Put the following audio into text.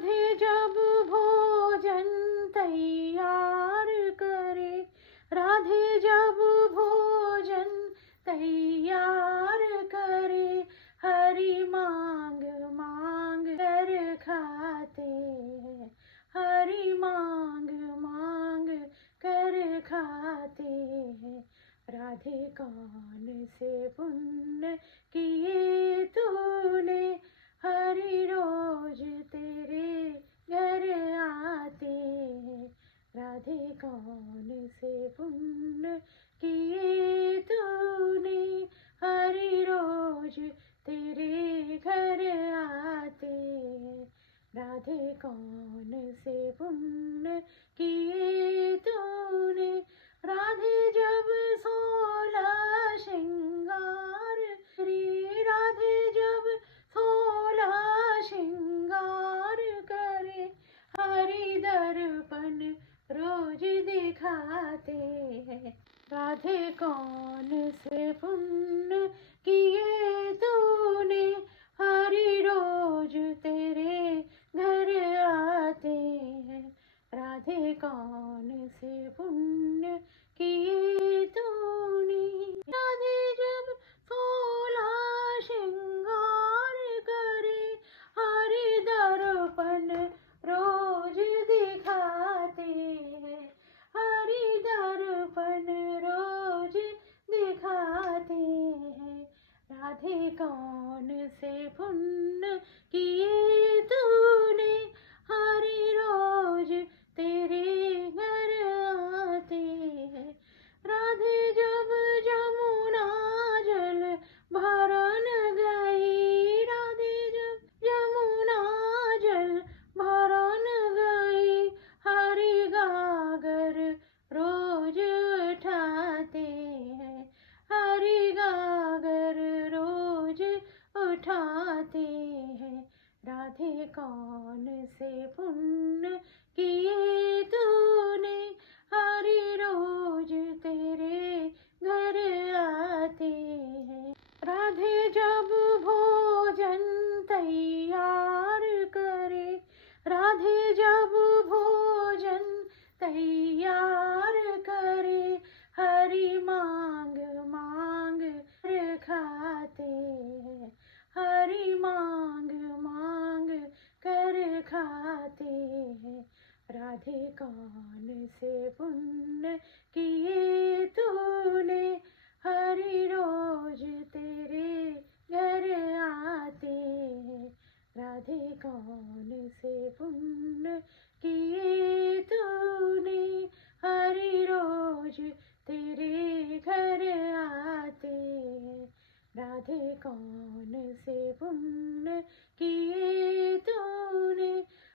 राधे जब भोजन तैयार करे, राधे जब भोजन तैयार करे, हरि मांग मांग कर खाते हैं, हरि मांग मांग कर खाते हैं। राधे कौन से पुण्य किए तूने, हरि रोज तेरे घर आते हैं। राधे कौन से पुण्य किए तूने, हरि रोज तेरे घर आते हैं। राधे कौन से पुण्य किए तूने, राधे जब 16 श्रृंगार करे, राधे जब 16 श्रृंगार करे, हरि दर्पण रोज दिखाते हैं। राधे कौन से पुण्य किए तूने, हरि रोज तेरे घर आते हैं। राधे कौन से पुण्य किए तूने, राधे जब 16 श्रृंगार करे, हरि दर्पण रोज दिखाते हैं, हरि दर्पण रोज दिखाते हैं। राधे कौन से पुण्य किए तूने, हरि रोज तेरे घर आते हैं। राधे जब जमुना जल भरन गई, राधे जब जमुना जल भरन गई, हरि गागर रोज उठाते हैं, हरि गागर रोज उठाते हैं। राधे कौन से पुण्य किए तूने, हरि रोज तेरे घर आते हैं। राधे जब भोजन तैयार करे, राधे जब भोजन तैयार करे, हरि मांग मांग कर खाते हैं, हरि मांग मांग कर खाते हैं। राधे कौन से पुण्य किए तूने, हरि रोज तेरे घर आते हैं। राधे कौन से पुण्य किए तूने, हरि रोज तेरे घर आते हैं। राधे कौन से पुण्य किए